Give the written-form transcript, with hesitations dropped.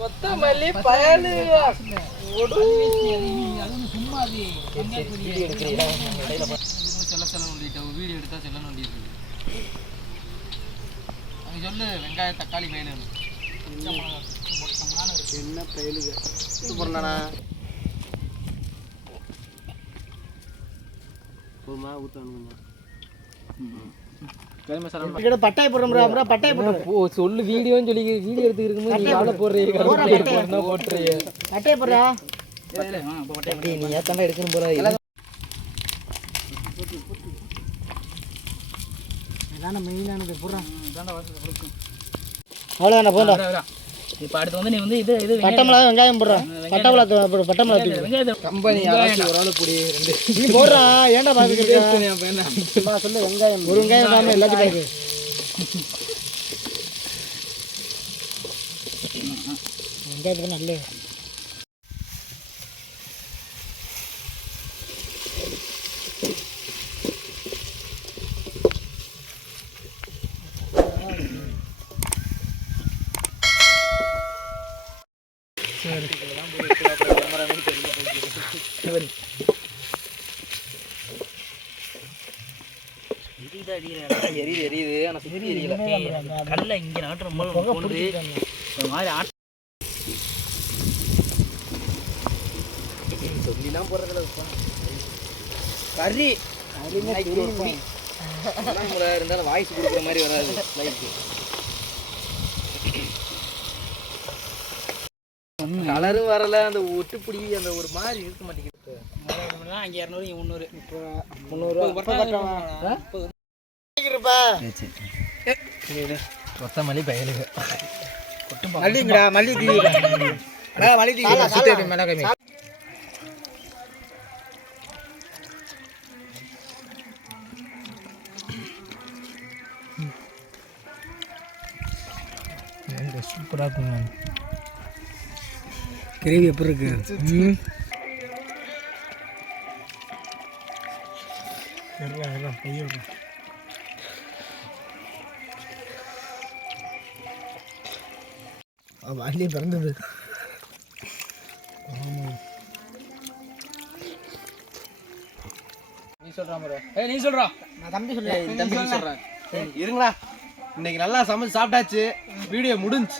கொத்தமல்லி பயலு சும்மா வீடியோ எடுத்தா செல்ல நோண்டிட்டு அவங்க சொல்லு வெங்காய தக்காளி பயலு என்ன பயலுங்க போடுறானா போமா ஊத்தணுமா பட்டாய் போடுறோம்ரா பட்டாய் போடுறோம் சொல்லு வீடியோன்னு சொல்லி வீடியோ எடுத்து இருக்கும்போது நீ வாழ போடுறீங்க போட்டுறீங்க பட்டாய் போடுறா நீ ஏத்தாண்டா எடுக்கணும் போற மெயினானது போடுறான் அவ்வளோதான போண்டா இப்போ அடுத்து வந்து நீ வந்து இது பட்டமிளகா வெங்காயம் போடுறான் பட்டமிளகா கம்பெனி ஒரு ஆள் பொடி ரெண்டு நீ போடுறா ஏன்டா பாத்துக்கிட்டு சொல்லு வெங்காயம் ஒரு வெங்காயம் தான் எல்லாத்தையும் பாக்கு வெங்காயத்துக்கு நல்ல எரியுது ஆனால் சுற்றி எரியல கடல இங்கே நாட்டு ரொம்ப போடுது ஒரு மாதிரி சொல்லிலாம் போடுறதுல கறி இருந்தாலும் வாய்ஸ் கொடுக்குற மாதிரி வராது லைஃப் கலரும் வரல அந்த ஒட்டுப்பிடி அந்த ஒரு மாதிரி இருக்க மாட்டேங்குது அங்கே 200 இங்கே 300 கொத்தமல்லி பயலுக்கு மல்லிங்கடா மல்லி தீ மல்லி தீ மிளகாய் சூப்பராக இருக்கும் கிரேவி எப்படி இருக்கு வண்டி பிறந்தது நீ சொல்றா நீ சொல்றா நான் தம்பி சொல்றேன் சொல்றேன் இருங்களா இன்னைக்கு நல்லா சமைச்சு சாப்பிட்டாச்சு வீடியோ முடிஞ்சு